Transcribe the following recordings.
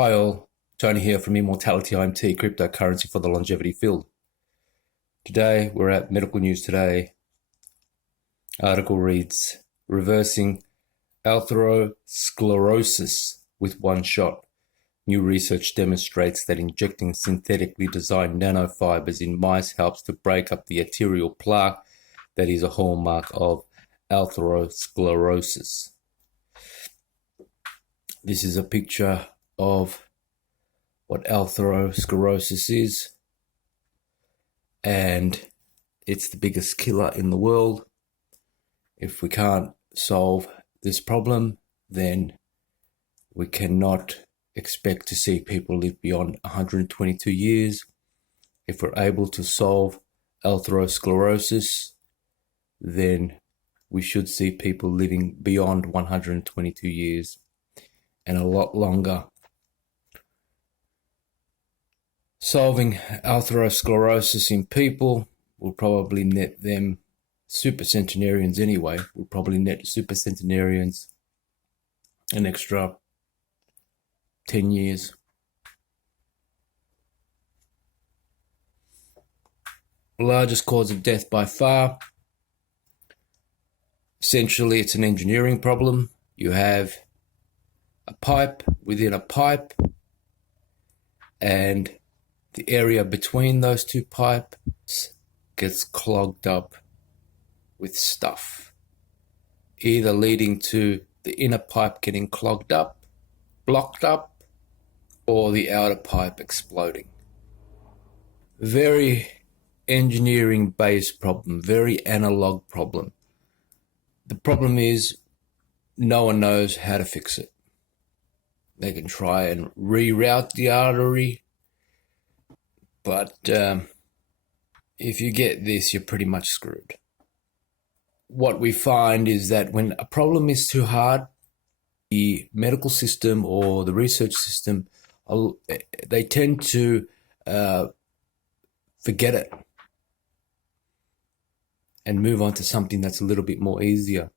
Hi all, Tony here from Immortality IMT, cryptocurrency for the longevity field. Today we're at Medical News Today. Article reads, reversing atherosclerosis with one shot. New research demonstrates that injecting synthetically designed nanofibers in mice helps to break up the arterial plaque that is a hallmark of atherosclerosis. This is a picture of what atherosclerosis is, and it's the biggest killer in the world. If we can't solve this problem, then we cannot expect to see people live beyond 122 years. If we're able to solve atherosclerosis, then we should see people living beyond 122 years and a lot longer. Solving atherosclerosis in people will probably net them, supercentenarians anyway, will probably net supercentenarians an extra 10 years. The largest cause of death by far. Essentially, it's an engineering problem. You have a pipe within a pipe, and the area between those two pipes gets clogged up with stuff, either leading to the inner pipe getting clogged up, blocked up, or the outer pipe exploding. Very engineering-based problem, very analog problem. The problem is no one knows how to fix it. They can try and reroute the artery, but if you get this, you're pretty much screwed. What we find is that when a problem is too hard, the medical system or the research system, they tend to forget it and move on to something that's a little bit more easier.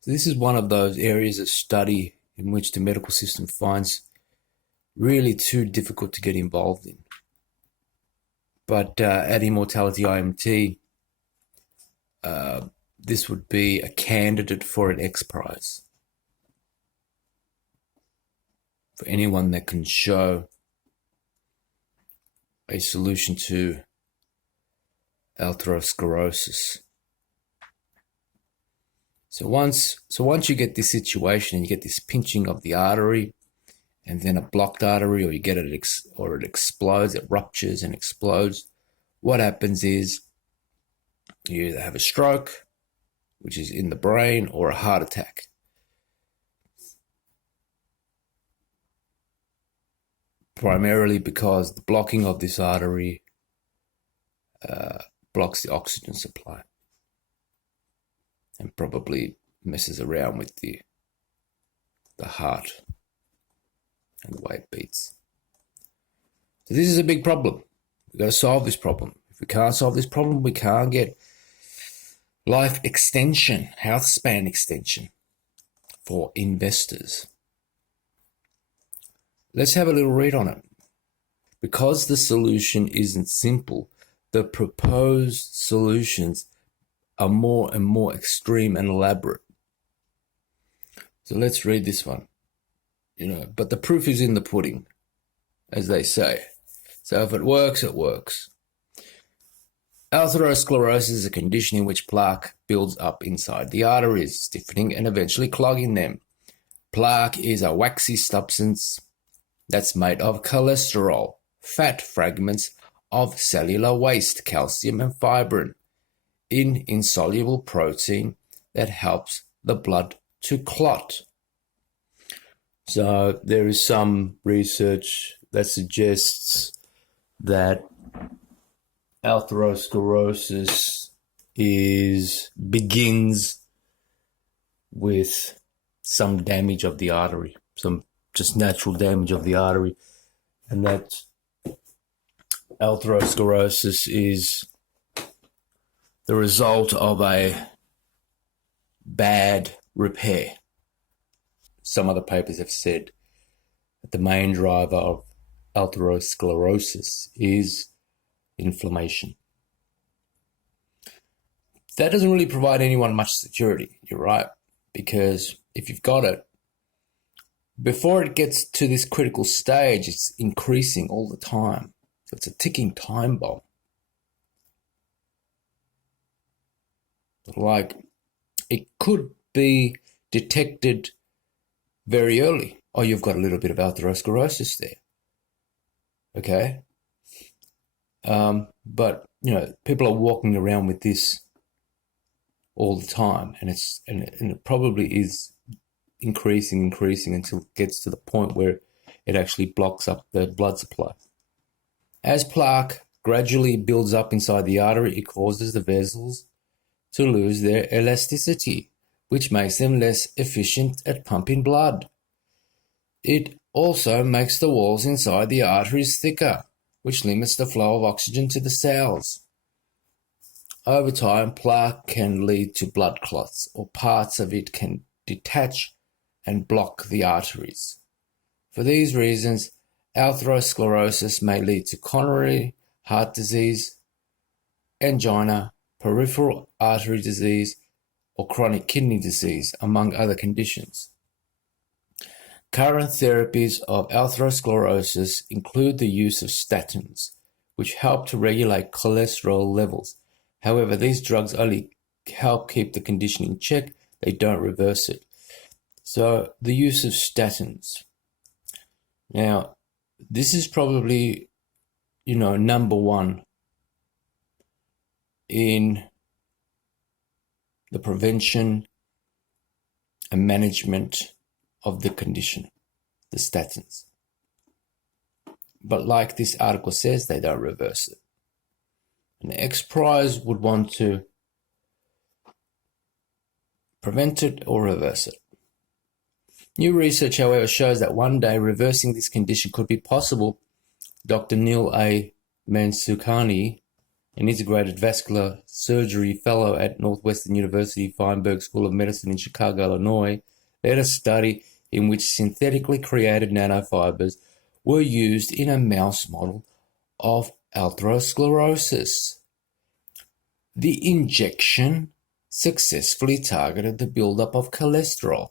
So this is one of those areas of study in which the medical system finds really too difficult to get involved in. But at Immortality IMT, this would be a candidate for an X Prize. For anyone that can show a solution to atherosclerosis. So once you get this situation and you get this pinching of the artery, and then a blocked artery, or you get it, it explodes, it ruptures and explodes, what happens is you either have a stroke, which is in the brain, or a heart attack. Primarily because the blocking of this artery blocks the oxygen supply and probably messes around with the heart and the way it beats. So this is a big problem. We've got to solve this problem. If we can't solve this problem, we can't get life extension, health span extension for investors. Let's have a little read on it. Because the solution isn't simple, the proposed solutions are more and more extreme and elaborate. So let's read this one. But the proof is in the pudding, as they say. So if it works, it works. Atherosclerosis is a condition in which plaque builds up inside the arteries, stiffening and eventually clogging them. Plaque is a waxy substance that's made of cholesterol, fat fragments of cellular waste, calcium and fibrin, in insoluble protein that helps the blood to clot. So there is some research that suggests that atherosclerosis begins with some damage of the artery, some just natural damage of the artery, and that atherosclerosis is the result of a bad repair. Some other papers have said that the main driver of atherosclerosis is inflammation. That doesn't really provide anyone much security, you're right, because if you've got it, before it gets to this critical stage, it's increasing all the time. So it's a ticking time bomb. Like, it could be detected very early. Oh, you've got a little bit of atherosclerosis there. Okay. But, people are walking around with this all the time, and it probably is increasing until it gets to the point where it actually blocks up the blood supply. As plaque gradually builds up inside the artery, it causes the vessels to lose their elasticity, which makes them less efficient at pumping blood. It also makes the walls inside the arteries thicker, which limits the flow of oxygen to the cells. Over time, plaque can lead to blood clots, or parts of it can detach and block the arteries. For these reasons, atherosclerosis may lead to coronary heart disease, angina, peripheral artery disease, or chronic kidney disease, among other conditions. Current therapies of atherosclerosis include the use of statins, which help to regulate cholesterol levels. However, these drugs only help keep the condition in check, they don't reverse it. So, the use of statins. Now, this is probably, number one in the prevention and management of the condition, the statins. But like this article says, they don't reverse it. An X-Prize would want to prevent it or reverse it. New research, however, shows that one day reversing this condition could be possible. Dr. Neil A. Mansukhani, an integrated vascular surgery fellow at Northwestern University Feinberg School of Medicine in Chicago, Illinois, led a study in which synthetically created nanofibers were used in a mouse model of atherosclerosis. The injection successfully targeted the buildup of cholesterol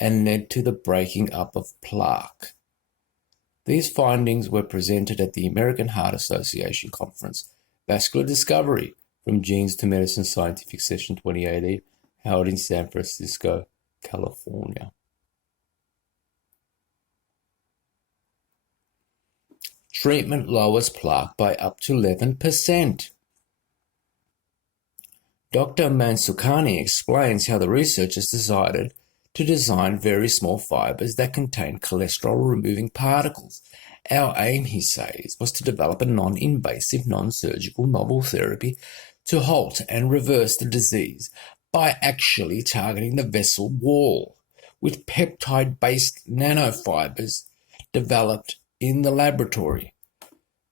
and led to the breaking up of plaque. These findings were presented at the American Heart Association Conference, Vascular Discovery, From Genes to Medicine Scientific Session 2018, held in San Francisco, California. Treatment lowers plaque by up to 11%. Dr. Mansukhani explains how the researchers decided to design very small fibers that contain cholesterol-removing particles. Our aim, he says, was to develop a non-invasive, non-surgical novel therapy to halt and reverse the disease by actually targeting the vessel wall with peptide-based nanofibers developed in the laboratory.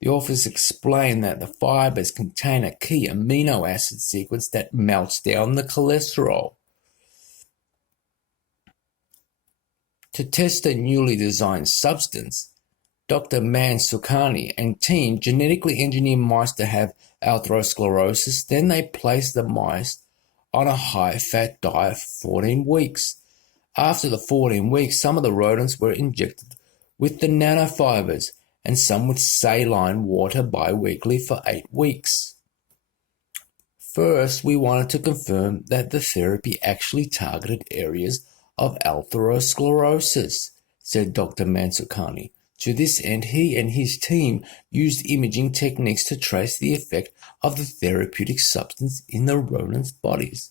The authors explain that the fibers contain a key amino acid sequence that melts down the cholesterol. To test a newly designed substance, Dr. Mansukhani and team genetically engineered mice to have atherosclerosis. Then they placed the mice on a high-fat diet for 14 weeks. After the 14 weeks, some of the rodents were injected with the nanofibers and some with saline water bi-weekly for 8 weeks. First, we wanted to confirm that the therapy actually targeted areas of atherosclerosis, said Dr. Mansukhani. To this end, he and his team used imaging techniques to trace the effect of the therapeutic substance in the rodents' bodies.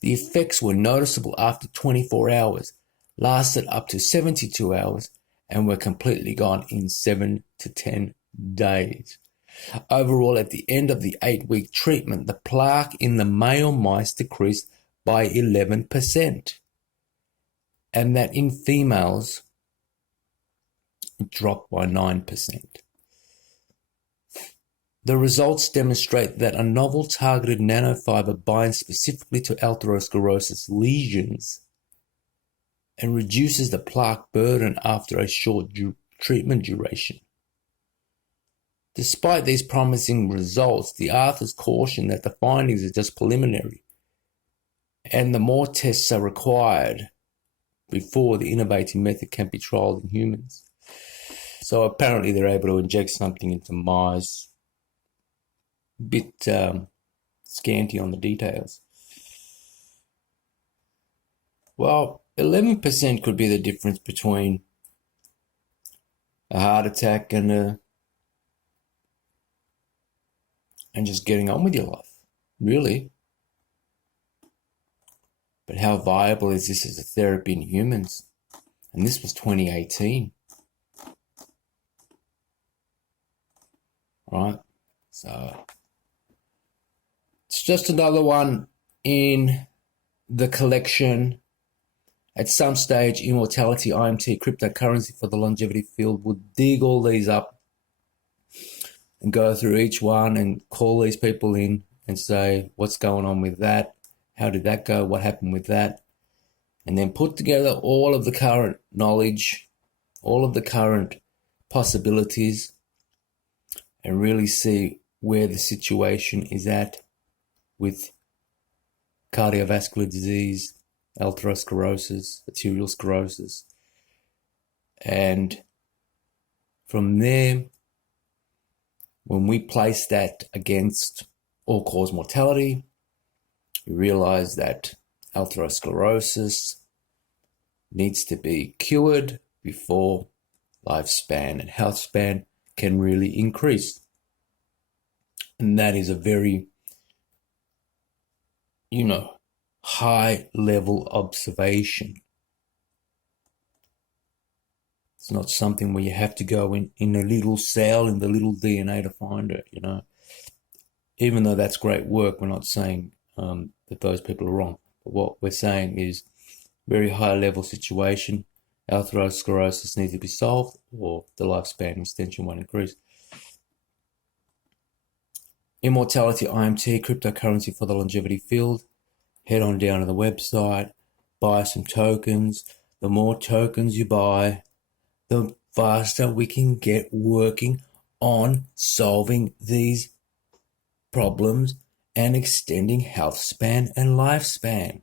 The effects were noticeable after 24 hours, lasted up to 72 hours, and were completely gone in 7 to 10 days. Overall, at the end of the 8-week treatment, the plaque in the male mice decreased by 11%, and that in females, it dropped by 9%. The results demonstrate that a novel targeted nanofiber binds specifically to atherosclerosis lesions and reduces the plaque burden after a short treatment duration. Despite these promising results, the authors caution that the findings are just preliminary and the more tests are required before the innovative method can be trialled in humans. So apparently they're able to inject something into mice. A bit scanty on the details. Well, 11% could be the difference between a heart attack and just getting on with your life, really. But how viable is this as a therapy in humans? And this was 2018. Right? So it's just another one in the collection. At some stage, Immortality, IMT, cryptocurrency for the longevity field would dig all these up and go through each one and call these people in and say, what's going on with that? How did that go? What happened with that? And then put together all of the current knowledge, all of the current possibilities, and really see where the situation is at with cardiovascular disease, atherosclerosis, arterial sclerosis. And from there, when we place that against all-cause mortality, we realize that atherosclerosis needs to be cured before lifespan and health span can really increase. And that is a very, high level observation. It's not something where you have to go in a little cell in the little DNA to find it, Even though that's great work, we're not saying that those people are wrong. But what we're saying is very high level situation, atherosclerosis needs to be solved or the lifespan extension won't increase. Immortality, IMT, cryptocurrency for the longevity field. Head on down to the website, buy some tokens. The more tokens you buy, the faster we can get working on solving these problems and extending health span and lifespan.